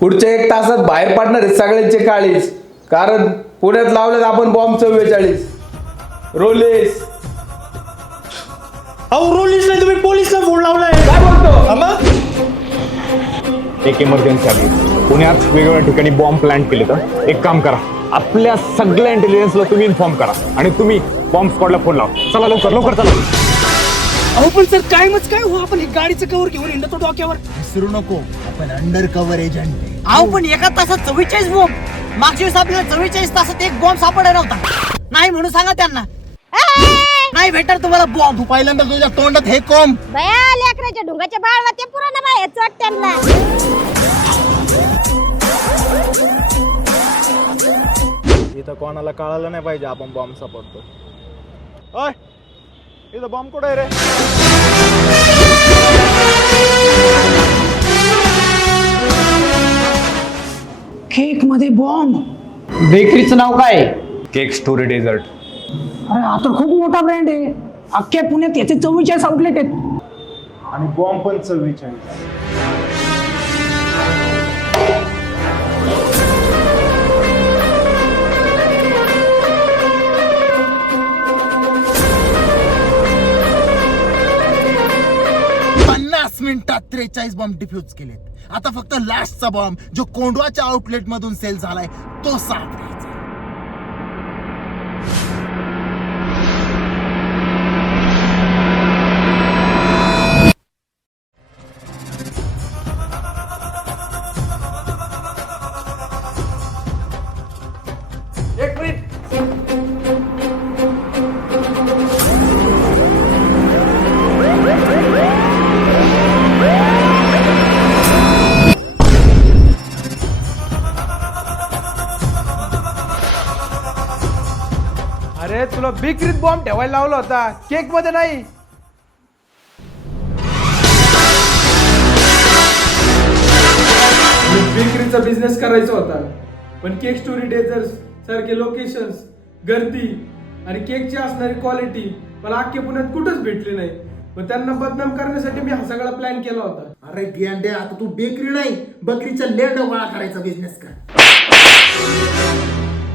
पुढच्या एक तासात बाहेर पडणार आहेत सगळ्यांचे काळीच कारण पुण्यात लावल्यात आपण बॉम्ब चव्वेचाळीस. रोलेस. अहो रोलीच नाही तुम्ही पोलिसला फोन लावलाय. काय बोलतो? मग? एक इमर्जन्सी आली. पुण्यात वेगवेगळ्या ठिकाणी बॉम्ब प्लांट केले तर. एक काम करा. आपल्या सगळ्या इंटेलिजन्सला तुम्ही इन्फॉर्म करा. आणि तुम्ही बॉम्ब स्क्वॉडला फोन लावा. चला लवकर लवकर चला. अहो पण सर कायमच काय हो? आपण हे गाडीचं कवर घेऊन हिंडतो डोक्यावर. विसरू नको. आपण अंडर कव्हर एजंट आहे. अहो पण एका तासात चव्वेचाळीस बॉम्ब मागच्या वेळेस आपल्याला चव्वेचाळीस तासात एक बॉम्ब सापडला नव्हता. नाही म्हणून सांगा त्यांना. नाही भेटणार तुम्हाला बॉम्ब तू पहिल्यांदा तुझ्या तोंडात हे कोंब. बया लेकराच्या ढुंगाच्या बाळवा ते पुराणा बाय चोट त्यांना. इथं कोणाला कळालं नाही पाहिजे आपण बॉम्ब सापडतो. अय इथं बॉम्ब कुठे आहे रे? मध्ये बॉम्ब बेकरीचं नाव काय? आहे? Cake story dessert. अरे हा तर खूप मोठा ब्रँड आहे. अख्ख्या पुण्यात याचे चव्वेचाळीस आउटलेट आहेत. आणि बॉम्ब पण चव्वेचाळीस. पाच मिनिटात त्रेचाळीस बॉम्ब डिफ्यूज केलेत. आता फक्त लास्टचा बॉम्ब जो कोंडवाच्या आउटलेट मधून सेल झालाय तो सापडायचा अरे तुला बिक्रीत बॉम्ब ठेवायला लावला होता. केकमध्ये नाही. बेकरीचा बिझनेस करायचा होता. पण केक स्टोरी डेझर्स सारखे लोकेशन्स गर्दी आणि केकची असणारी क्वालिटी मला अख्ख्या पुण्यात कुठंच भेटली नाही. मग त्यांना बदनाम करण्यासाठी मी हा सगळा प्लॅन केला होता. अरे गेंडे आता तू बेकरी नाही बकरीच्या लेंड गोळा करायचा बिझनेस कर.